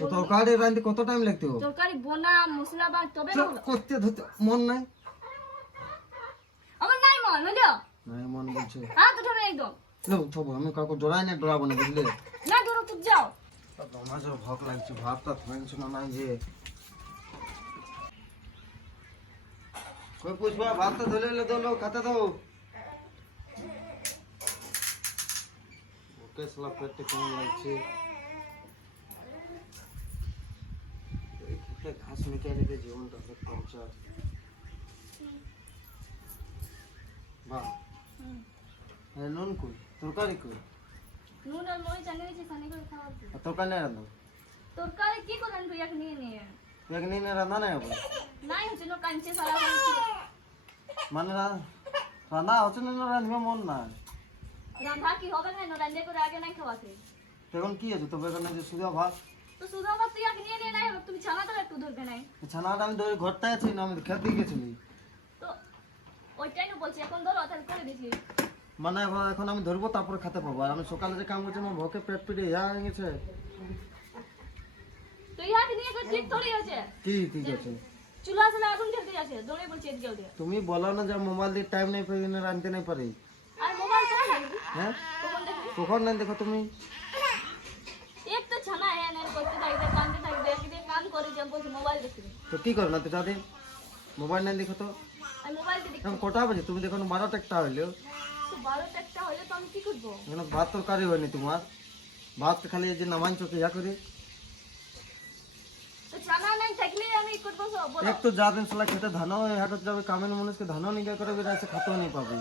তো তরকারি রাঁধতে কত টাইম লাগতো? তরকারি বোনা মশলা বা তবে করতে ধরতে মন নাই। আমার নাই মন বুঝো নাই মন বলছে। হ্যাঁ তো ধরে একদম লো থবো আমি কাউকে ডরাই না, ডরাবো না বুঝলে। না ধরো চুপ যাও। আমার যে ভোক লাগছে, ভাতটা থাকছে না নাই যে। কই পুষ্পা ভাতটা ধরে এলে দলো খাতে দাও। ওকে সালা পেটে কেমন লাগছে। এই খেতে ঘাস মেকানিকে জীবনটা অনেক পাঞ্চার। বাহ নুন কই তরকারি কই? নুন আর মরিচ আনিয়ে দিয়েছি সানি করে খাওয়া। তরকারি নাই রান্না? তরকারি কি করেন তুই এক নিয়ে নিয়ে তুই এক নিয়ে রান্না নাই হবে? নাই হচ্ছে না কাঞ্চে সারা হচ্ছে মানে রান্না হচ্ছে না, রাঁধবে মন না। রান্না কি হবে না না রান্না করে আগে নাই খাওয়াতে। এখন কি আছে তবে এখানে যে সুধা ভাত? তো সুধা ভাত তুই এক নিয়ে নিয়ে নাই তুমি ছানাটা একটু ধরবে নাই। ছানাটা আমি ধরে ঘরটায় আছি না, আমি খেতে গেছিলি। তো ওইটাই না বলছি এখন ধরো তাহলে করে দিছি। মানে এখন আমি ধরবো তারপরে খেতে পাবো। আর আমি সকালে যে কাম করছি আমার ভোকে পেট পিটে ইয়া হয়ে গেছে। তুই হাত নিয়ে তো ঠিক থরি আছে কি ঠিক আছে? চুলা চুলা আগুন জ্বলতে আছে দৌড়ে বলছি এদিকে ওদিকে। তুমি বলো না যে মোবাইল দিয়ে টাইম নেই পাই না, রাঁধতে নাই পারি। আর মোবাইল কখন দেখবি? হ্যাঁ কখন দেখবি? কখন নাই দেখো তুমি? এক তো ছানা হ্যাঁ না করতে থাকবে কানতে থাকবে একদিন কান করে যে বলছি মোবাইল দেখবি। তো কি করো না তো যাদের মোবাইল নাই দেখো তো। আমি মোবাইলতে দেখি। এখন কটা বাজে? তুমি দেখো 12টা একটা হইলো। তো 12টা একটা হলে তো আমি কি করবো? এখন ভাত তরকারি হয়নি তোমার। ভাত খালি এই যে নামাইছো কি ইয়া করে। তো ছানা নাই থাকলে আমি করবো সব বলো। এক তো যা দিন সালা খেতে ধানও হাটত যাবে, কামের মানুষকে ধানও নিগা করে বেড়াচ্ছে, খাতেও নেই পাবে।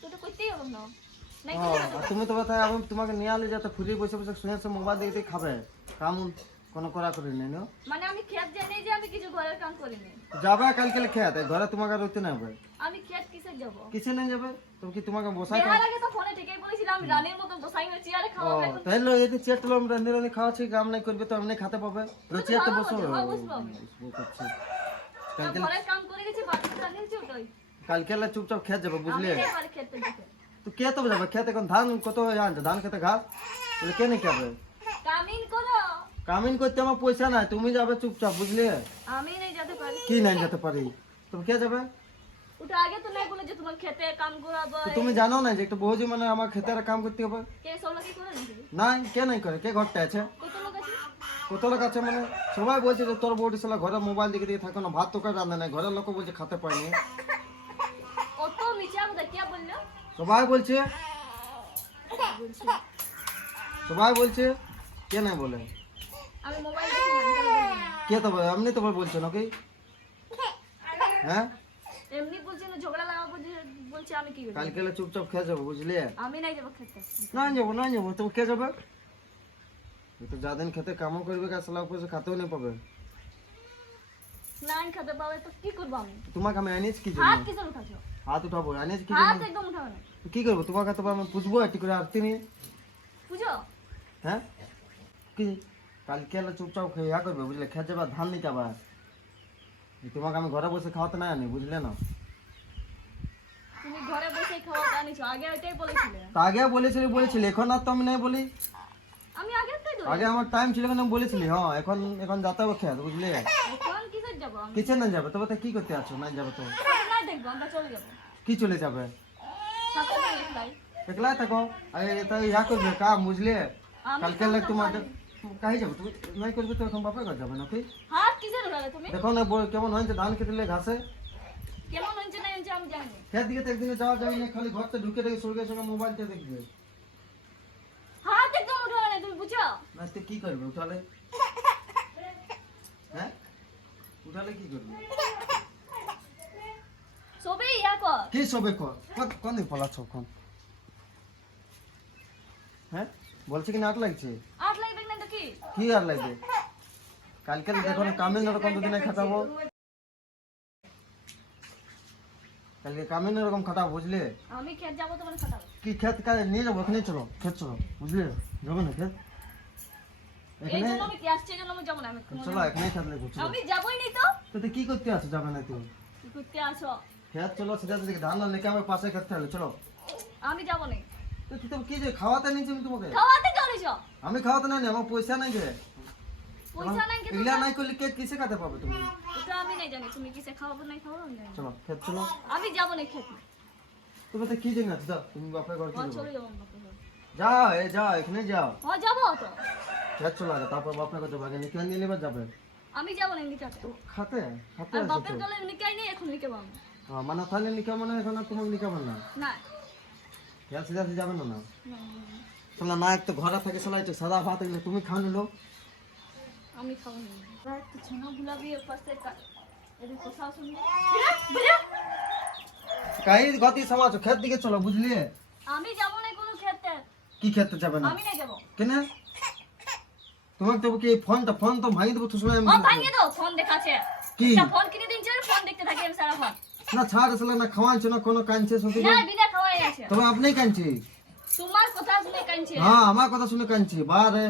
তো তো করতেই হবে না নাই কি হ্যাঁ, আর তুমি তো কথা আমি তোমাকে নিয়ে আলে যাতে ফুরিয়ে বসে বসে শুনে মোবাইল দেখতে খাবে, কাম কোনো করা করে নেই না। মানে আমি খেত জানি যে আমি কিছু ঘরের কাম করিনি। যাবে কালকে খেতে ঘরে তোমাকে রইতে না হবে। আমি খেত কিসে যাব? কিছু নেই যাবে তুমি কি তোমাকে বসাই বিহার আগে তো ফোনে ঠিকই বলেছিলাম আমি রানীর মতো বসাই না চেয়ারে ও খাওয়াবো এখন। তাহলে এই যে চেয়ার টেলো রান্ধে রান্ধে খাওয়াচ্ছি, কাম নাই করবে তো এমনি খেতে পাবে। চেয়ারতে বসো করছি কালকে। ঘরের কাম করে গেছি বাথরুম রান্ধিয়েছি ওটাই। কালকে চুপচাপ খেয়ে যাবে আমি বুঝলে। এবারে খেতে যেতে। তো কে তো যাবে খেতে? এখন ধান কত আনছে, ধান খেতে ঘাস বলে কে নেই খাবে? কামিন করো। কামিন করতে আমার পয়সা নাই, তুমি যাবে চুপচাপ বুঝলে। আমি নাই যেতে পারি। কি নাই যেতে পারি? তুমি কে যাবে? ওটা আগে তো নাই বলে যে তোমার খেতে কাম করাবো। তো তুমি জানো না যে একটা বউজি মানে আমার খেতে কাম করতে হবে? কে সব লোকই করে নাকি? নাই কে নাই করে, কে ঘরটা আছে? কত লোক আছে? কত লোক আছে মানে সবাই বলছে যে তোর বউটি সালা ঘরে মোবাইল দিকে দিয়ে থাকো না, ভাত তো করে রান্না নাই, ঘরের লোক বলছে খেতে পাইনি। কত মিছা কথা কে বললো? সবাই বলছে, বলছি সবাই বলছে, কে নাই বলে? আমি মোবাইল দেখি না, আমি বলবো না। কে তো এমনি তো বলছো নাকি? হ্যাঁ এমনি বলছি না ঝগড়া লাগাবো বলছি আমি কি করব? কালকে চুপচাপ খেয়ে যাবো বুঝলে। আমি নাই যাব খেতে। না যাবো না যাবো, তুমি কে যাবে? তো যাদিন খেতে কামও করবে গাছলা পয়সা খাতেও নেই পাবে। না আমি খেতে পাবে তো কি করব আমি? তোমাকে আমি আনিয়েছি কি হাত জন্য? কিসের উঠাছো? হাত উঠাবো আনিয়েছি কি হাত জন্য? একদম উঠাবে না। তো কি করবো তোমাকে? তো আমি পুষবো একটি করে আরতি নিয়ে। বুঝো? হ্যাঁ কি কালকে চুপচাপ খেয়ে ইয়া করবে বুঝলে, খেয়ে যাবে ধান নিতে আবার। তোমাকে আমি ঘরে বসে খাওয়াতে না আনি বুঝলে না। তুমি ঘরে বসে খাওয়া আনিছো আগে ওইটাই বলেছিলে। তা আগে বলেছিলি এখন আর তো আমি নাই বলি। আমি আগে তাই তো। আগে আমার টাইম ছিল কেন বলেছিলি। হ্যাঁ এখন এখন যেতে হবে খেয়ে বুঝলে। এখন কিসের যাব আমি? কিচেন না যাবে তবে তো কি করতে আছো? না যাবে তো না দেখবো আমরা চলে যাব। কি চলে যাবে? সাথে একলাই। একলাই থাকো আরে তো ইয়া করবে কাম বুঝলে। আমি কালকে তোমাদের কাহি যাবে তুমি নাই করবে তো এখন বাপের ঘর যাবে নাকি? হাত কিসের উঠালে তুমি? দেখো না কেমন হয়েছে ধান খেতে ঘাসে। কেমন হচ্ছে না হচ্ছে আমি জানি না। খেত দিকে তো একদিনে যাওয়া যাবে না, খালি ঘরতে ঢুকে রেখে সরগে সঙ্গে মোবাইলটা দেখবে। হাত একদম উঠাবে না তুমি বুঝো? না তো কি করবে উঠালে? হ্যাঁ উঠালে কি করবে? সবই ইয়া কর। কি সবে কর কোন দিন পলাচ্ছ এখন? হ্যাঁ বলছি কি না আট লাগছে? আট লাগবে না তো কি? কি আর লাগবে? কালকে দেখো না কামিন এরকম দুদিনে খাটাবো। কালকে কামিন এরকম খাটাবো বুঝলে। আমি খেত যাবো তোমার খাটাবো। কি খেত কাজে নিয়ে যাবো, এখানে চলো খেত চলো বুঝলে। যাবো না খেত এই এখানে? জন্য আমি আসছে জন্য আমি যাবো না আমি। চলো এখানে খেত লেগে চলো। আমি যাবোই নি তো। তো তুই কি করতে আসো? যাবে না তুই কি করতে আসো? খেত চলো, সেটা দিকে ধান না লেকে আমার পাশে খেতে হলে চলো। আমি যাবো না। তো তুই তো কি যে খাওয়াতে নিয়েছি আমি তোমাকে? খাওয়াতে চলেছ আমি খাওয়াতে নাই, আমার পয়সা নাই যে। পয়সা নাই কে এগুলা নাই করলে কে কিসে খাতে পাবে তুমি? এটা আমি নাই জানি তুমি কিসে খাওয়াবো নাই খাওয়াবো আমি জানি না। চলো খেত চলো। আমি যাবো না খেতে তুমি তো কি জানি আছে, যাও তুমি বাপের ঘর কি চলে যাবো? যাবো বাপের ঘরে। যাও যাও এখানে যাও, যাবো তো খেত চলো আগে, তারপর বাপের ঘর যাবো, আগে নিকাল নিয়ে নেবার যাবে। আমি যাবো না নিকাতে তো খাতে খাতে আর আছে বাপের তো। গলে নিকাই নেই এখন নিকে পাবো মানে তাহলে নিকা মানে এখন আর তোমাকে নিকাবেন না, না খেত সিধা যাবেন না। না, চলো না, এক তো ঘরে থাকে সলাই সাদা ভাত এগুলো তুমি খাও নিলো। আমি খাবো না একটু ছোনা গুলাবি পাশে এদের কথা শুনবি কাই গতি সমাজ খেত দিকে চলো বুঝলি। আমি যাবো না কোনো খেতে কি খেতে যাবে না আমি নাই যাবো কেন? তোমাকে তো কি ফোন তো ভাঙি দেবো তো সময় আমি ভাঙিয়ে দাও ফোন দেখাচ্ছে কি ফোন কিনে দিনছে ফোন দেখতে থাকি আমি সারাক্ষণ না ছাড় আসলে না খাওয়াচ্ছে না কোনো কাঁদছে সত্যি না বিনা খাওয়াই আছে তবে আপনিই কাঁদছি। তোমার কথা শুনে কাঁদছে হ্যাঁ আমার কথা শুনে কাঁদছি বারে।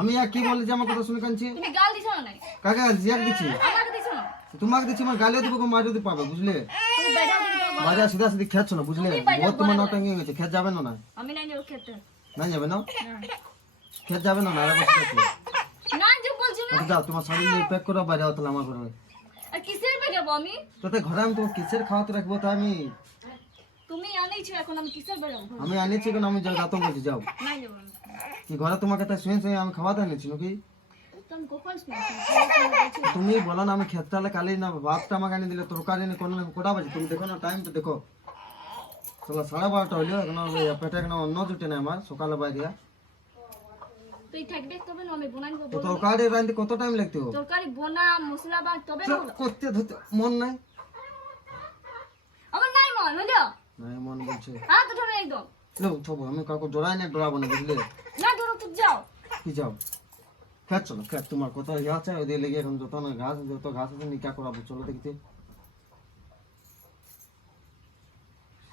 আমি আর কি বলি যে আমার কথা শুনে কাঁদছি? তুমি গাল দিছো না নাই কাকে জিয়াক দিচ্ছি? আমাকে দিছো না তোমাকে দিচ্ছি, আমার গালিও দিব মারিও দিতে পাবে বুঝলে। তুমি বাইরে দিকে যাও বাজার সিধা সিধি খেয়েছো না বুঝলে, তুমি বাইরে বর্তমান বলো। নটাঙ্গি হয়ে গেছে, খেত যাবে না না আমি নাই যাবো খেতে না যাবে না না খেত যাবে না না আর বসে আছে। না যে বলছি না আচ্ছা, যাও তোমার শাড়ি নিয়ে প্যাক করো বাইরে হতো আমার ঘরে। আর কিসের পে যাবো আমি তাতে ঘরে আমি তোমার কিসের খাওয়াতে রাখবো তাই তুমি আনেইছো এখন আমি কিসের পে যাবো আমি আনিয়েছি কেন, আমি যাও যাতো বলছি যাও। নাই যাবো আমি কি ঘরে তোমাকে তাই শুয়ে শুয়ে আমি খাওয়াতে আনিয়েছি নাকি? তো আমি কখন শুনেছি তুমি বলো না আমি খেতে হলে কালি না ভাতটা আমাকে আনি দিলে তরকারি নেই কোনো কোটা বাজে তুমি দেখো না টাইম তো দেখো। চলো 12:30 হইলো এখন পেটে এখন অন্য জুটে না আমার সকালে বাইরে। তুই থাকবে তবে না আমি বনাই তো দেবো তরকারি রাঁধতে কত টাইম লাগতো? তরকারি বনা মশলা বা তবে না হলো। করতে ধরতে মন নাই। আমার নাই মন বুঝলো নাই মন বলছে হ্যাঁ তো ধরে একদম লো থবো আমি কাউকে জোড়াই না ডরাবো না বুঝলে। না ধরো তুই যাও কি যাও খেত চলো খেত, তোমার কোথায় ঘাস আছে ওদের লেগে এখন যত ঘাস আছে নিকা করাবো চলো দেখতে।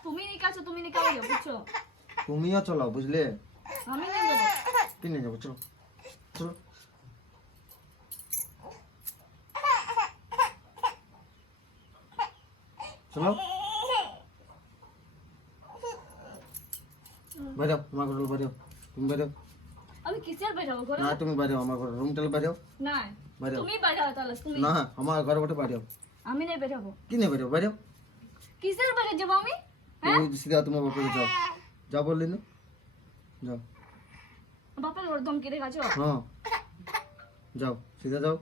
তুমি নিকাছো তুমি নিকাও যাও বুঝছো তুমিও চলো বুঝলে। আমি নাই যাবো কিনে যাবো চলো চলো। চলো বাইরে আমার ঘরে বাইরে, তুমি বাইরে। আমি কিসের পে যাবো ঘরে না তুমি বাইরে আমার ঘরে রুম টেল বাইরে না বাইরে। তুমি বাজাও তাহলে তুমি না আমার ঘরে বটে বাইরে। আমি নাই বেরাবো কি নেই বাইরে বাইরে। কিসের পে যাবো আমি হ্যাঁ তুমি সিধা তোমার বাপরে যাও, যাও বললি না যাও। বাপের ওর ধমকি দেখাছো হ্যাঁ যাও সিধা যাও।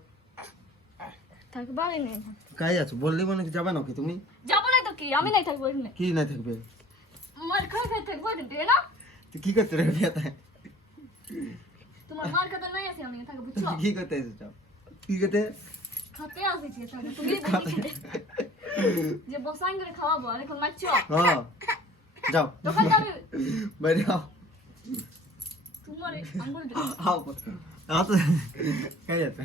থাকবারই নেই কাই আছো বললি মানে কি যাবে নাকি তুমি? যাবো না তো কি আমি নাই থাকবো এখানে কি নাই থাকবে? মার খাই খাই থাকবো এখানে না তুই কি করতে রে বিয়াতে? তোমার মার কথা নাই আছে আমি থাকবো বুঝছো কি করতে এসেছো? কি করতে? খাতে আসেছি তাহলে তুমি বলেছিলে যে বসাই করে খাওয়াবো আর এখন মারছো হ্যাঁ যাও তখন তো আমি বাইরে আও তোমার আঙ্গুল আও আও তো কাই যাচ্ছে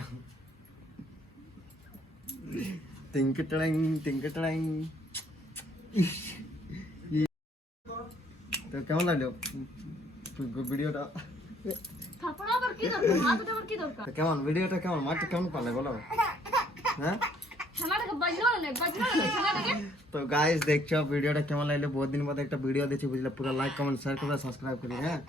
টিঙ্কটড়াং। তো কেমন লাগলো ভিডিওটা? থাপড়া আবার কি দরকার হাত আবার কি দরকার তো কেমন ভিডিওটা কেমন মারতে কেমন পারলে বলো? হ্যাঁ ছানাটাকে বাজলো না ছানাটাকে তো গাইস দেখছো ভিডিওটা কেমন লাগলো, বহুত দিন বাদে একটা ভিডিও দিচ্ছি বুঝলে, পুরো লাইক কমেন্ট শেয়ার করে সাবস্ক্রাইব করি হ্যাঁ।